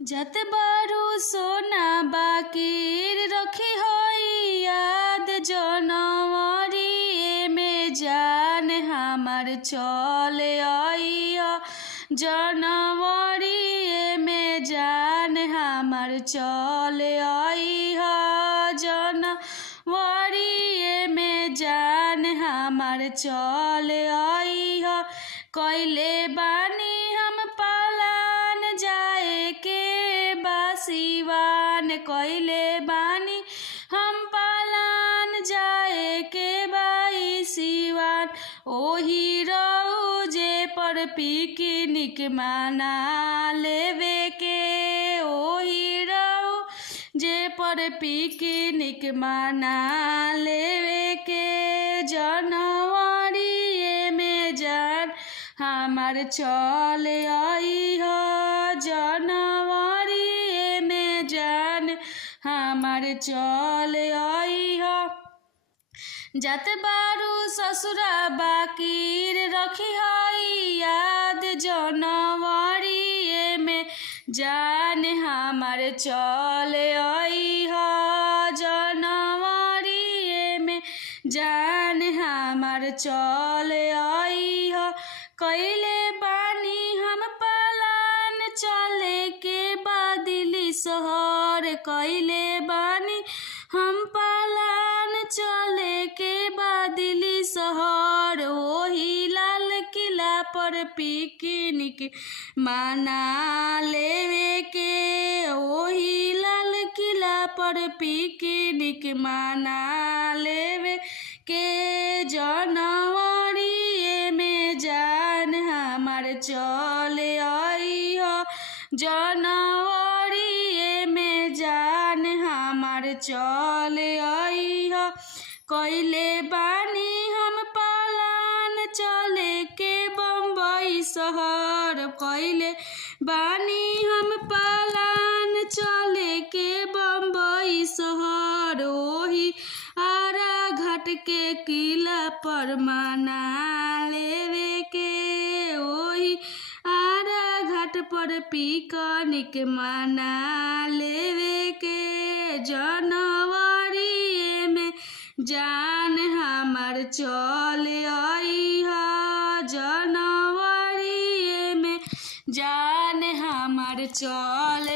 जत बारू सोना बाकिर रखी होई याद जनवरी में जान हमार चल आई जनवरी में जान हमार चल आई जनवरी में जान हमार चल आई कैले बानी हम पालान जाए के बासीवान कैले बानी हम पालान जाए के बाई सिवान ओही रौजे पर पिकनिक मना लेवे के ओही रौजे पर पिकनिक मना लेवे के जनवरी में जान हमार चल आई जनवरी में जान हमार चल आई जत बारू ससुरा बाकिर रखी हई याद जनवरी में जान हमार चल आई जनवरी में जान हमार चल आई कैले बानी हम पालान चले के बादिली शहर कैले बानी हम पालान चले के बादिली शहर ओही लाल किला पर पिकनिक मना लेवे के ओही लाल किला पर पिकनिक मना लेवे के जनवरी में जान हमार चल आई जनवरी में जान हमार चल आई कैले बानी हम पालान चले के बम्बई शहर कैले बानी हम पालान चले के बम्बई शहर ओही आरा घाट के किला पर मना लेवे के ओही आरा घाट पर पिकनिक मना लेवे के जनवरी में जान हमार चल आई जनवरी में जान हमार चल